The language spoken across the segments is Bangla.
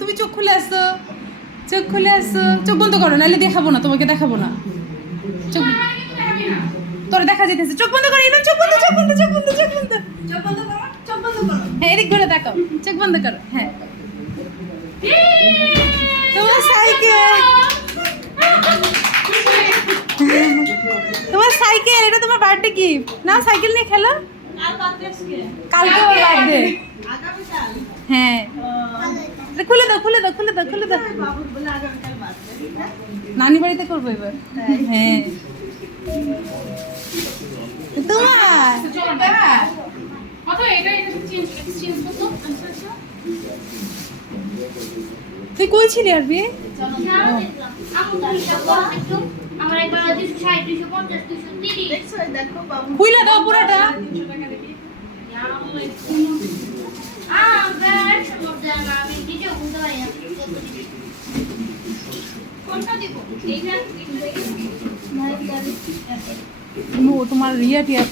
তুমি চোখ খুলে আসো, চোখ খুলে আসো, চোখ বন্ধ করো, নাহলে দেখাবো না, তোমাকে দেখাবো না। চোখ তোর দেখা যেতেছে, চোখ বন্ধ করো, ইভান চোখ বন্ধ, চোখ বন্ধ, চোখ বন্ধ, চোখ বন্ধ, চোখ বন্ধ করো, চোখ বন্ধ করো। হ্যাঁ এদিক ঘুরে তাকাও, চোখ বন্ধ করো, হ্যাঁ। তোমার সাইকেল, তোমার সাইকেল, এটা তোমার বার্থডে গিফট। নাও সাইকেল নিয়ে খেলো। কালকে ওর বার্থডে। আগামীকাল। হ্যাঁ এটা খুলে দাও, খুলে দাও, খুলে দাও, খুলে দাও। বাবুর বলে আগামীকাল বার্থডে, ঠিক আছে? নানি বাড়িতে করবো এবার। হ্যাঁ তোমার তুই কই ছিলি আর বিয়ে? দেখছো, এই দেখো বাবু। খুইলা দাও পুরোটা। ও তোমার রিয়া টিয়া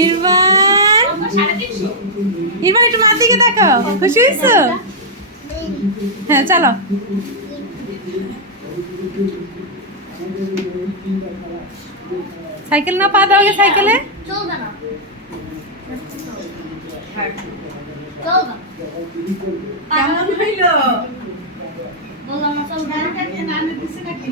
ইরবান, ইরবান একটু মার দিকে তাকাও, খুশি হয়েছো? হ্যাঁ চলো। সাইকেল না পা দাও আগে সাইকেলে। চলবে না, চলবে না। কেমন হইলো? বললাম না চলবে না। নানি দিছে নাকি?